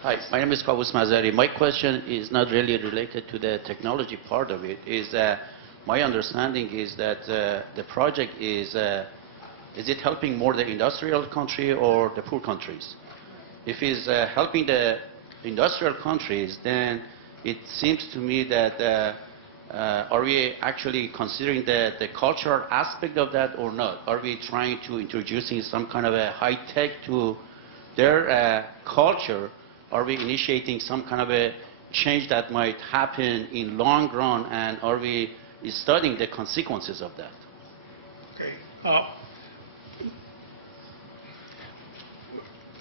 Hi, my name is Kavus Mazari. My question is not really related to the technology part of it. My understanding is that the project is it helping more the industrial country or the poor countries? If it's helping the industrial countries, then it seems to me that are we actually considering the cultural aspect of that or not? Are we trying to introducing some kind of a high tech to their culture? Are we initiating some kind of a change that might happen in long run, and are we studying the consequences of that? Okay.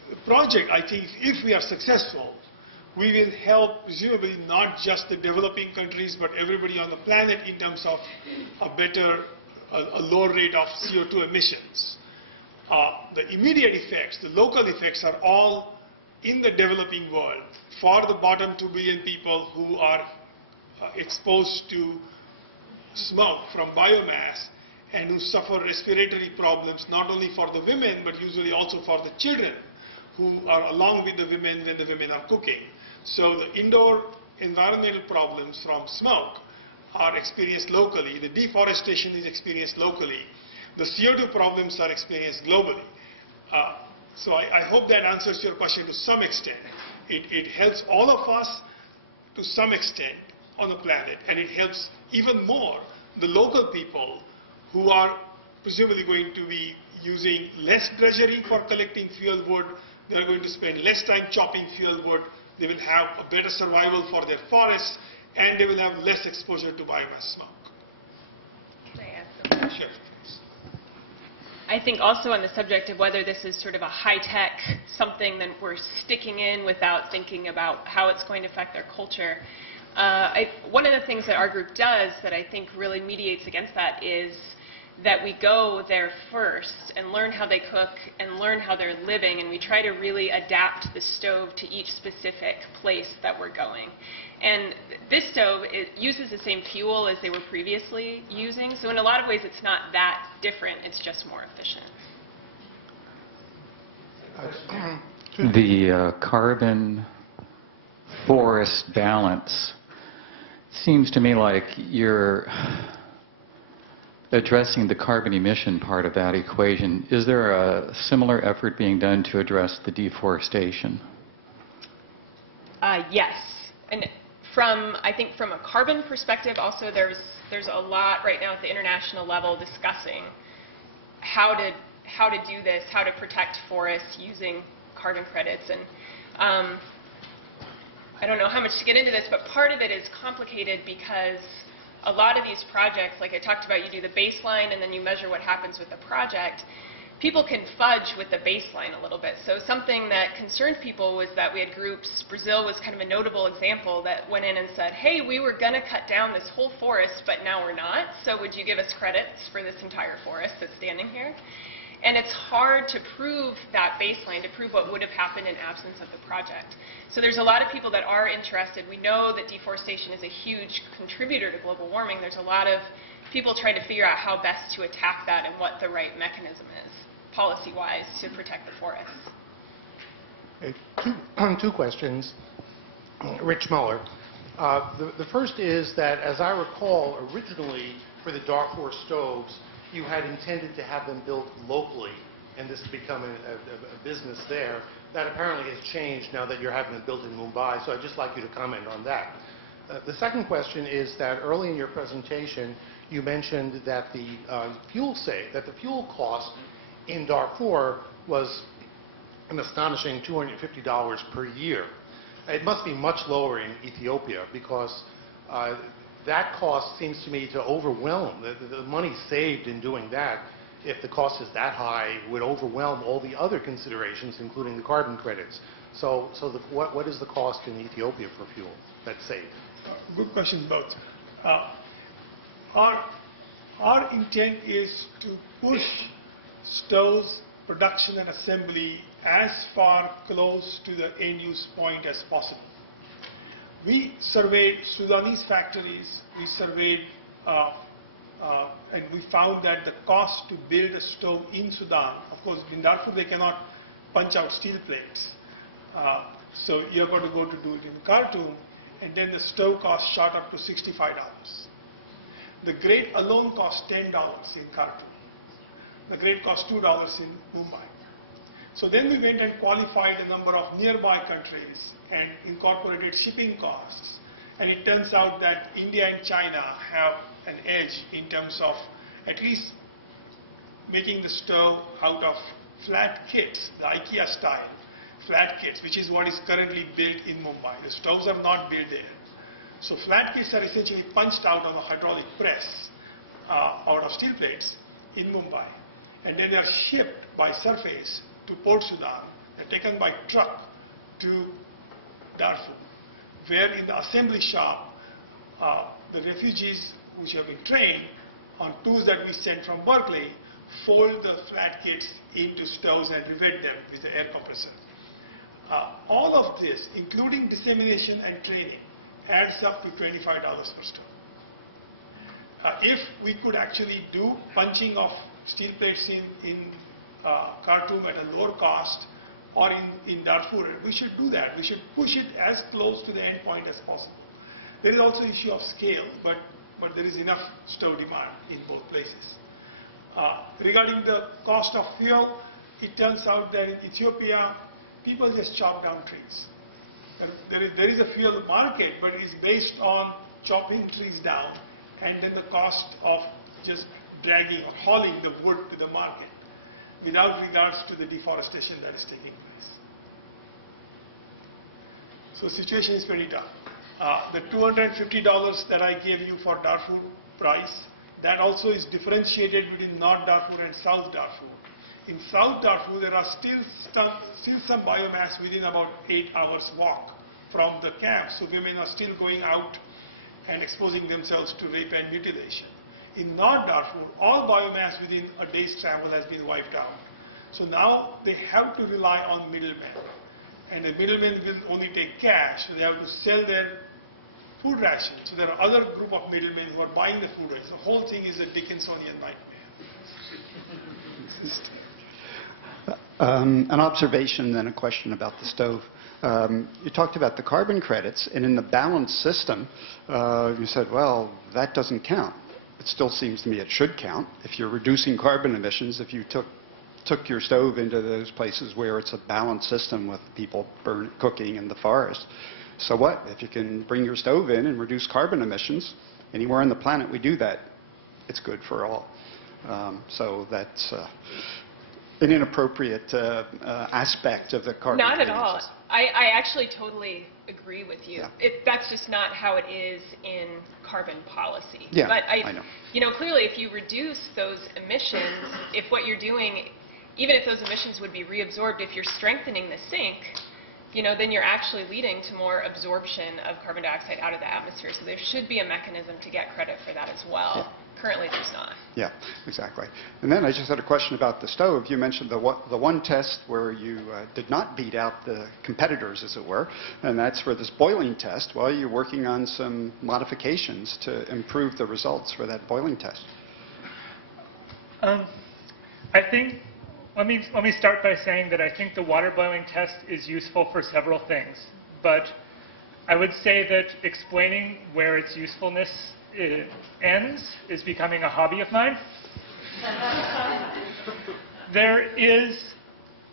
The project, I think, if we are successful, we will help presumably not just the developing countries, but everybody on the planet in terms of a lower rate of CO2 emissions. The immediate effects, the local effects, are all in the developing world, for the bottom 2 billion people who are exposed to smoke from biomass and who suffer respiratory problems, not only for the women, but usually also for the children who are along with the women when the women are cooking. So the indoor environmental problems from smoke are experienced locally. The deforestation is experienced locally. The CO2 problems are experienced globally. So I hope that answers your question to some extent. It helps all of us to some extent on the planet, and it helps even more the local people who are presumably going to be using less dredgering for collecting fuel wood. They are going to spend less time chopping fuel wood. They will have a better survival for their forests, and they will have less exposure to biomass smoke. Can I add something? Sure. I think also on the subject of whether this is sort of a high-tech something that we're sticking in without thinking about how it's going to affect their culture. One of the things that our group does that I think really mediates against that is that we go there first and learn how they cook and learn how they're living, and we try to really adapt the stove to each specific place that we're going. And this stove, it uses the same fuel as they were previously using, so in a lot of ways it's not that different, it's just more efficient. The carbon forest balance seems to me like you're addressing the carbon emission part of that equation. Is there a similar effort being done to address the deforestation? Yes, and I think from a carbon perspective also there's a lot right now at the international level discussing how to do this, how to protect forests using carbon credits. And I don't know how much to get into this, but part of it is complicated because a lot of these projects, like I talked about, you do the baseline and then you measure what happens with the project. People can fudge with the baseline a little bit. So something that concerned people was that we had groups, Brazil was kind of a notable example, that went in and said, hey, we were going to cut down this whole forest, but now we're not, so would you give us credits for this entire forest that's standing here? And it's hard to prove that baseline, to prove what would have happened in absence of the project. So there's a lot of people that are interested. We know that deforestation is a huge contributor to global warming. There's a lot of people trying to figure out how best to attack that and what the right mechanism is, policy-wise, to protect the forests. Two questions. Rich Muller. The first is that, as I recall, originally for the Darfur stoves, you had intended to have them built locally, and this has become a business there. That apparently has changed now that you're having them built in Mumbai, so I'd just like you to comment on that. The second question is that early in your presentation, you mentioned that the fuel cost in Darfur was an astonishing $250 per year. It must be much lower in Ethiopia because that cost seems to me to overwhelm. The money saved in doing that, if the cost is that high, would overwhelm all the other considerations, including the carbon credits. So what is the cost in Ethiopia for fuel that's saved? Good question, both. Our intent is to push stoves production and assembly as far close to the end-use point as possible. We surveyed Sudanese factories, we surveyed, and we found that the cost to build a stove in Sudan, of course in Darfur they cannot punch out steel plates, so you're going to go to do it in Khartoum, and then the stove cost shot up to $65. The grate alone cost $10 in Khartoum. The grate cost $2 in Mumbai. So then we went and qualified a number of nearby countries and incorporated shipping costs. And it turns out that India and China have an edge in terms of at least making the stove out of flat kits, the IKEA style flat kits, which is what is currently built in Mumbai. The stoves are not built there. So flat kits are essentially punched out of a hydraulic press out of steel plates in Mumbai. And then they are shipped by surface to Port Sudan. They're taken by truck to Darfur, where in the assembly shop, the refugees which have been trained on tools that we sent from Berkeley fold the flat kits into stoves and rivet them with the air compressor. All of this, including dissemination and training, adds up to $25 per stove. If we could actually do punching of steel plates in Khartoum at a lower cost, or in Darfur, we should do that. We should push it as close to the end point as possible. There is also issue of scale, but there is enough stove demand in both places. Regarding the cost of fuel, it turns out that in Ethiopia, people just chop down trees. And there is a fuel market, but it is based on chopping trees down, and then the cost of just dragging or hauling the wood to the market, without regards to the deforestation that is taking place. So the situation is pretty tough. The $250 that I gave you for Darfur price, that also is differentiated between North Darfur and South Darfur. In South Darfur, there are still some biomass within about 8 hours walk from the camp, so women are still going out and exposing themselves to rape and mutilation. In North Darfur, all biomass within a day's travel has been wiped out. So now they have to rely on middlemen. And the middlemen will only take cash, so they have to sell their food rations. So there are other group of middlemen who are buying the food rations. The whole thing is a Dickinsonian nightmare. An observation, then a question about the stove. You talked about the carbon credits, and in the balanced system, you said, well, that doesn't count. It still seems to me it should count. If you're reducing carbon emissions, if you took your stove into those places where it's a balanced system with people cooking in the forest, so what? If you can bring your stove in and reduce carbon emissions, anywhere on the planet we do that, it's good for all. So that's an inappropriate aspect of the carbon. Not at all. I actually totally agree with you. Yeah. That's just not how it is in carbon policy. Yeah, but I know. Clearly, if you reduce those emissions, if what you're doing, even if those emissions would be reabsorbed, if you're strengthening the sink, then you're actually leading to more absorption of carbon dioxide out of the atmosphere. So there should be a mechanism to get credit for that as well. Yeah. Currently, there's not. Yeah, exactly. And then I just had a question about the stove. You mentioned the one test where you did not beat out the competitors, as it were, and that's for this boiling test. Well, you're working on some modifications to improve the results for that boiling test. I think, let me start by saying that I think the water boiling test is useful for several things. But I would say that explaining where its usefulness ends is becoming a hobby of mine. There is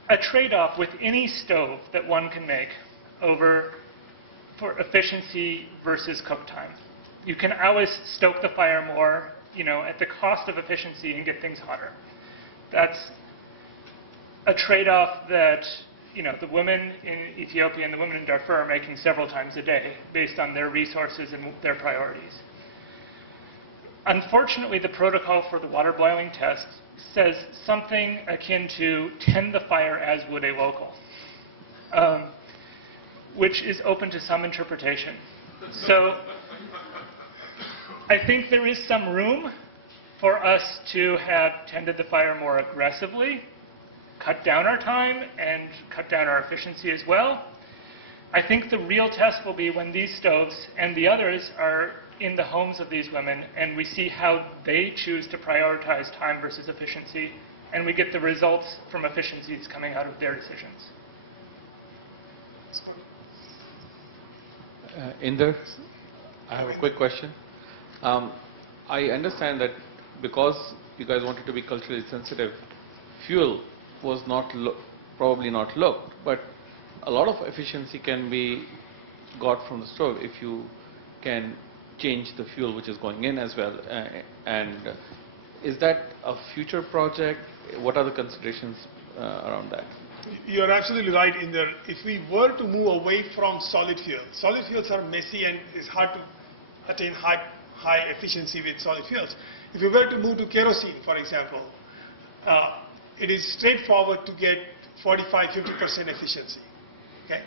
a trade-off with any stove that one can make for efficiency versus cook time. You can always stoke the fire more, at the cost of efficiency and get things hotter. That's a trade-off that the women in Ethiopia and the women in Darfur are making several times a day based on their resources and their priorities. Unfortunately, the protocol for the water boiling test says something akin to tend the fire as would a local, which is open to some interpretation. So I think there is some room for us to have tended the fire more aggressively, cut down our time, and cut down our efficiency as well. I think the real test will be when these stoves and the others are in the homes of these women, and we see how they choose to prioritize time versus efficiency, and we get the results from efficiencies coming out of their decisions. Inder, I have a quick question. I understand that because you guys wanted to be culturally sensitive, fuel was probably not looked, but a lot of efficiency can be got from the stove if you can change the fuel which is going in as well. And is that a future project? What are the considerations around that? You're absolutely right in there. If we were to move away from solid fuels are messy and it's hard to attain high efficiency with solid fuels. If we were to move to kerosene, for example, it is straightforward to get 45–50% efficiency. Okay?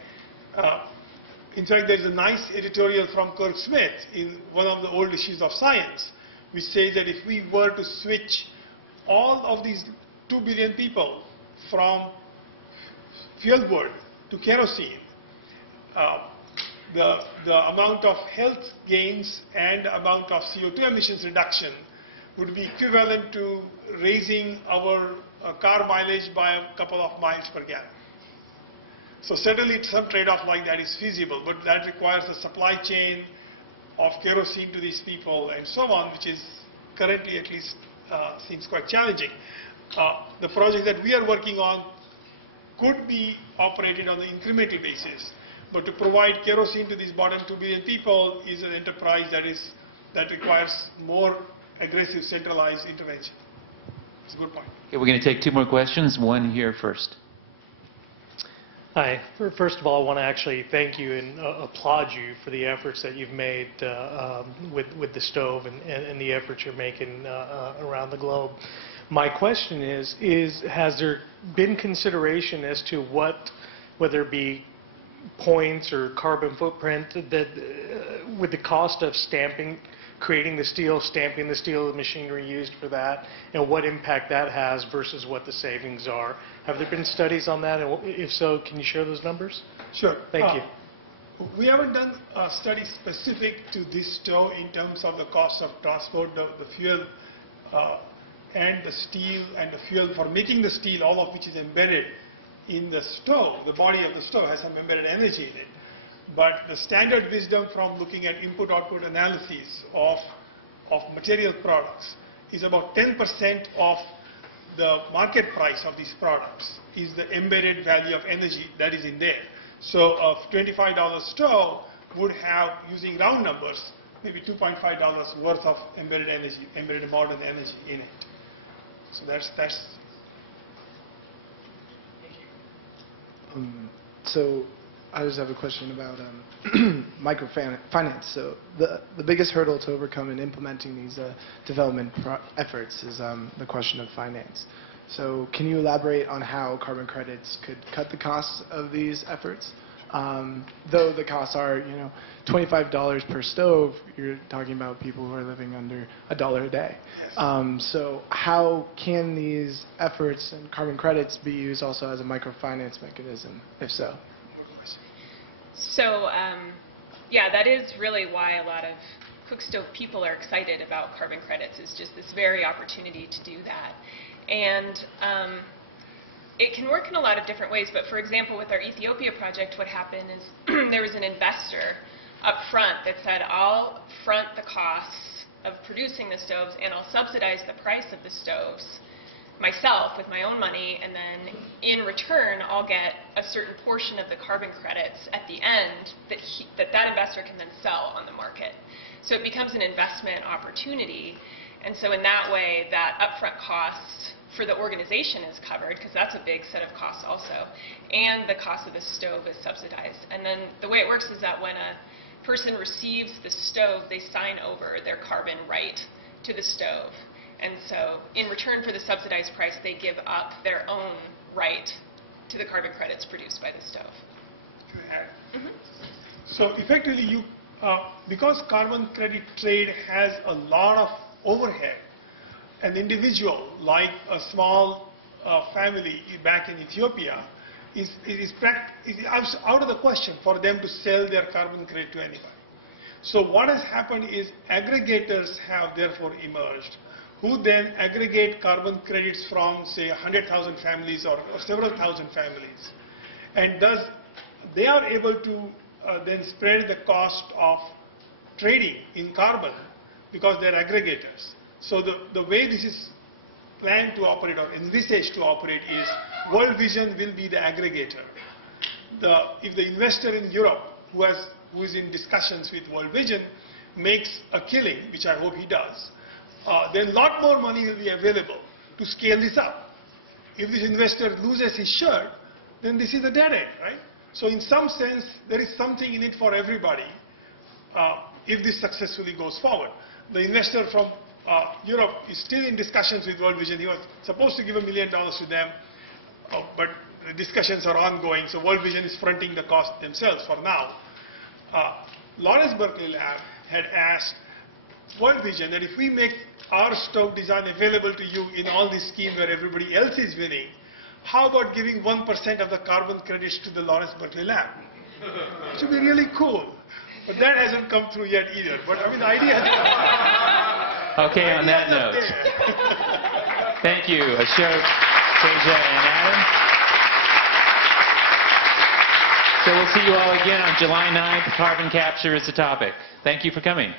In fact, there's a nice editorial from Kirk Smith in one of the old issues of Science, which says that if we were to switch all of these 2 billion people from fuel wood to kerosene, the amount of health gains and amount of CO2 emissions reduction would be equivalent to raising our car mileage by a couple of miles per gallon. So certainly some trade-off like that is feasible, but that requires a supply chain of kerosene to these people and so on, which is currently at least seems quite challenging. The project that we are working on could be operated on the incremental basis, but to provide kerosene to these bottom 2 billion people is an enterprise that requires more aggressive centralized intervention. It's a good point. Okay, we're going to take 2 more questions. One here first. Hi. First of all, I want to actually thank you and applaud you for the efforts that you've made with the stove and the efforts you're making around the globe. My question is has there been consideration as to whether it be points or carbon footprint that with the cost of creating the steel, stamping the steel, the machinery used for that, and what impact that has versus what the savings are? Have there been studies on that? And if so, can you share those numbers? Sure. Thank you. We haven't done a study specific to this stove in terms of the cost of transport, the fuel, and the steel and the fuel for making the steel, all of which is embedded in the stove. The body of the stove has some embedded energy in it. But the standard wisdom from looking at input-output analysis of material products is about 10% of the market price of these products is the embedded value of energy that is in there. So a $25 stove would have, using round numbers, maybe $2.5 worth of embedded energy, embedded modern energy in it. So that's. So I just have a question about microfinance. So the biggest hurdle to overcome in implementing these development efforts is the question of finance. So can you elaborate on how carbon credits could cut the costs of these efforts? Though the costs are, $25 per stove, you're talking about people who are living under $1 a day. So how can these efforts and carbon credits be used also as a microfinance mechanism, if so? So, yeah, that is really why a lot of Cookstove people are excited about carbon credits, is just this very opportunity to do that. And it can work in a lot of different ways, but for example, with our Ethiopia project, what happened is there was an investor up front that said, I'll front the costs of producing the stoves and I'll subsidize the price of the stoves myself with my own money, and then in return I'll get a certain portion of the carbon credits at the end that investor can then sell on the market. So it becomes an investment opportunity, and so in that way that upfront cost for the organization is covered, because that's a big set of costs also, and the cost of the stove is subsidized. And then the way it works is that when a person receives the stove, they sign over their carbon right to the stove. And so in return for the subsidized price, they give up their own right to the carbon credits produced by the stove. So effectively, because carbon credit trade has a lot of overhead, an individual like a small family back in Ethiopia is out of the question for them to sell their carbon credit to anybody. So what has happened is aggregators have therefore emerged, who then aggregate carbon credits from, say, 100,000 families or several thousand families. And thus, they are able to then spread the cost of trading in carbon because they're aggregators. So the way this is planned to operate or envisaged to operate is World Vision will be the aggregator. If the investor in Europe who is in discussions with World Vision makes a killing, which I hope he does, then a lot more money will be available to scale this up. If this investor loses his shirt, then this is a dead end, right? So in some sense, there is something in it for everybody if this successfully goes forward. The investor from Europe is still in discussions with World Vision. He was supposed to give $1 million to them, but the discussions are ongoing, so World Vision is fronting the cost themselves for now. Lawrence Berkeley Lab had asked World Vision that if we make our stove design available to you in all this scheme where everybody else is winning, how about giving 1% of the carbon credits to the Lawrence Berkeley Lab? It should be really cool. But that hasn't come through yet either. But I mean, the idea has Okay, on that note. Thank you, Ashok, Kayje, and Adam. So we'll see you all again on July 9th. Carbon capture is the topic. Thank you for coming.